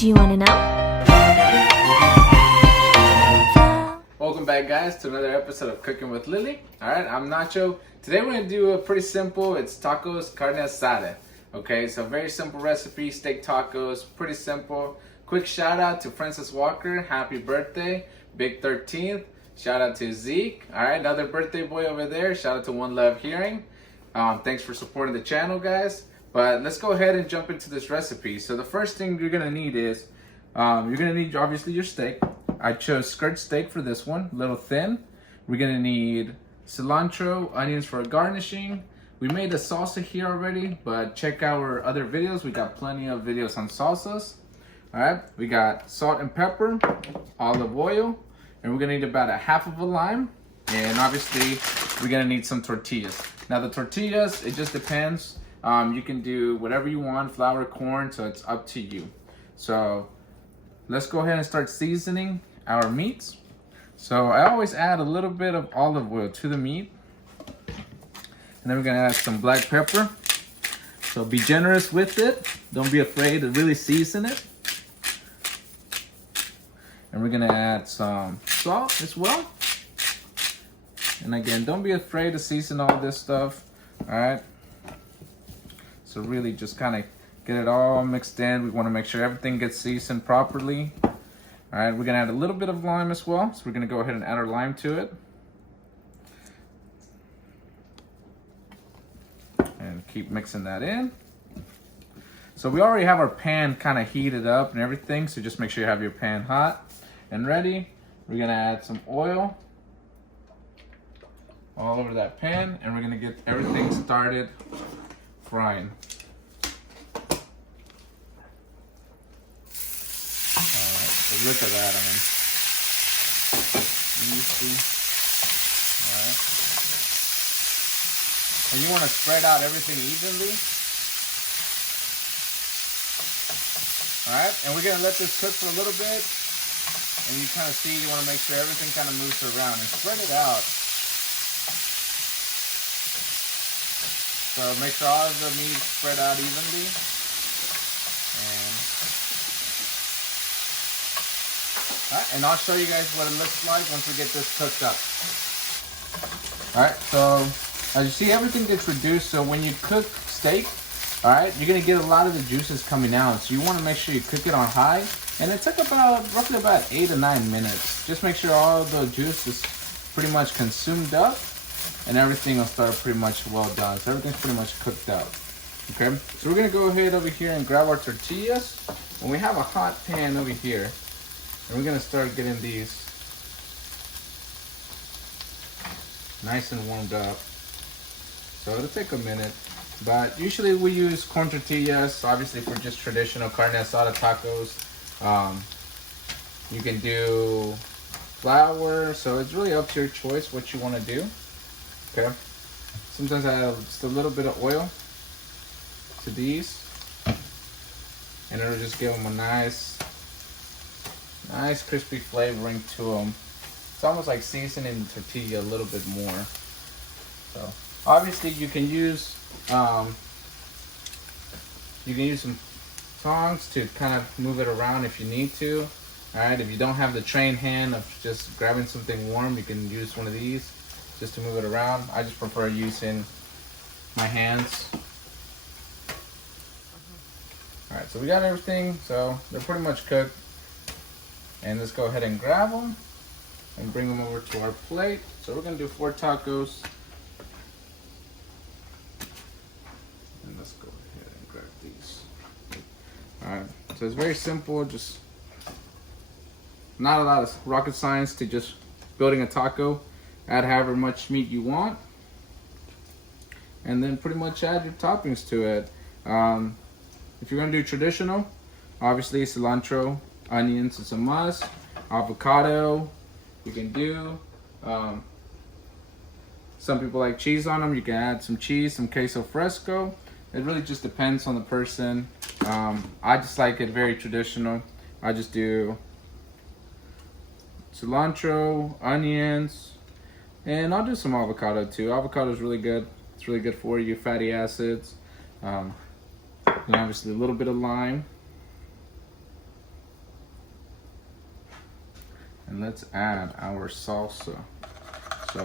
Do you want to know? Welcome back, guys, to another episode of Cooking with Lily. Alright, I'm Nacho. Today we're going to do a pretty simple, it's tacos carne asada. Okay, so very simple recipe, steak tacos, pretty simple. Quick shout out to Francis Walker, happy birthday, big 13th. Shout out to Zeke, alright, another birthday boy over there. Shout out to One Love Hearing. Thanks for supporting the channel, guys. But let's go ahead and jump into this recipe. So the first thing you're going to need is, you're going to need obviously your steak. I chose skirt steak for this one, a little thin. We're going to need cilantro, onions for garnishing. We made a salsa here already, but check our other videos. We got plenty of videos on salsas. All right, we got salt and pepper, olive oil, and we're going to need about a half of a lime. And obviously, we're going to need some tortillas. Now the tortillas, it just depends. You can do whatever you want, flour, corn, so it's up to you. So let's go ahead and start seasoning our meats. So I always add a little bit of olive oil to the meat. And then we're gonna add some black pepper. So be generous with it. Don't be afraid to really season it. And we're gonna add some salt as well. And again, don't be afraid to season all this stuff, all right? So really just kind of get it all mixed in. We want to make sure everything gets seasoned properly. All right, we're gonna add a little bit of lime as well. So we're gonna go ahead and add our lime to it. And keep mixing that in. So we already have our pan kind of heated up and everything. So just make sure you have your pan hot and ready. We're gonna add some oil all over that pan. And we're gonna get everything started frying. Alright, so look at that, I mean, easy. Alright. And you want to spread out everything evenly. Alright, and we're going to let this cook for a little bit. And you kind of see, you want to make sure everything kind of moves around and spread it out. So make sure all of the meat is spread out evenly. And I'll show you guys what it looks like once we get this cooked up. Alright, so as you see, everything gets reduced. So when you cook steak, alright, you're going to get a lot of the juices coming out. So you want to make sure you cook it on high. And it took roughly about 8 to 9 minutes. Just make sure all the juice is pretty much consumed up. And everything will start pretty much well done. So everything's pretty much cooked up. Okay, so we're gonna go ahead over here and grab our tortillas. And we have a hot pan over here. And we're gonna start getting these nice and warmed up. So it'll take a minute. But usually we use corn tortillas, obviously for just traditional carne asada tacos. You can do flour, so it's really up to your choice what you want to do. Okay, sometimes I add just a little bit of oil to these, and it'll just give them a nice crispy flavoring to them. It's almost like seasoning the tortilla a little bit more. So obviously you can use some tongs to kind of move it around if you need to. All right, if you don't have the trained hand of just grabbing something warm, you can use one of these just to move it around. I just prefer using my hands. All right, so we got everything, so they're pretty much cooked. And let's go ahead and grab them and bring them over to our plate. So we're gonna do 4 tacos. And let's go ahead and grab these. All right, so it's very simple, just not a lot of rocket science to just building a taco. Add however much meat you want, and then pretty much add your toppings to it. If you're gonna do traditional, obviously cilantro, onions is a must. Avocado, you can do. Some people like cheese on them. You can add some cheese, some queso fresco. It really just depends on the person. I just like it very traditional. I just do cilantro, onions, and I'll do some avocado too. Avocado is really good. It's really good for you, fatty acids. And obviously a little bit of lime. and let's add our salsa. So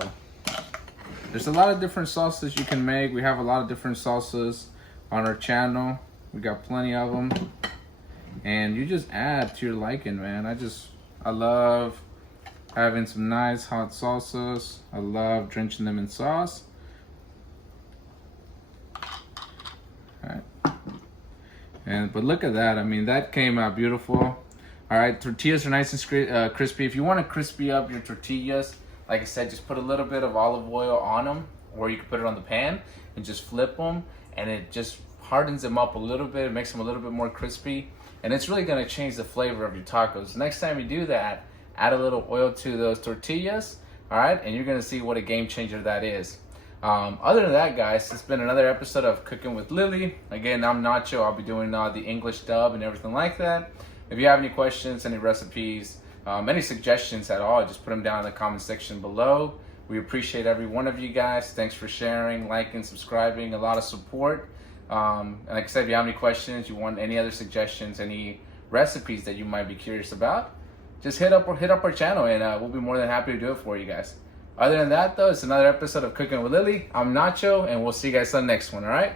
there's a lot of different salsas you can make. We have a lot of different salsas on our channel. We got plenty of them, and you just add to your liking, man. I love having some nice hot salsas. I love drenching them in sauce. All right. But look at that. I mean, that came out beautiful. All right, tortillas are nice and crispy. If you want to crispy up your tortillas, like I said, just put a little bit of olive oil on them, or you can put it on the pan and just flip them, and it just hardens them up a little bit. It makes them a little bit more crispy, and it's really going to change the flavor of your tacos. Next time you do that, add a little oil to those tortillas, all right, and you're going to see what a game changer that is. Other than that, guys, it's been another episode of Cooking with Lily. Again, I'm Nacho. I'll be doing the English dub and everything like that. If you have any questions, any recipes, any suggestions at all, just put them down in the comment section below. We appreciate every one of you guys. Thanks for sharing, liking, subscribing, a lot of support. And like I said, if you have any questions, you want any other suggestions, any recipes that you might be curious about, just hit up our channel, and we'll be more than happy to do it for you guys. Other than that, though, it's another episode of Cooking with Lily. I'm Nacho, and we'll see you guys on the next one, all right?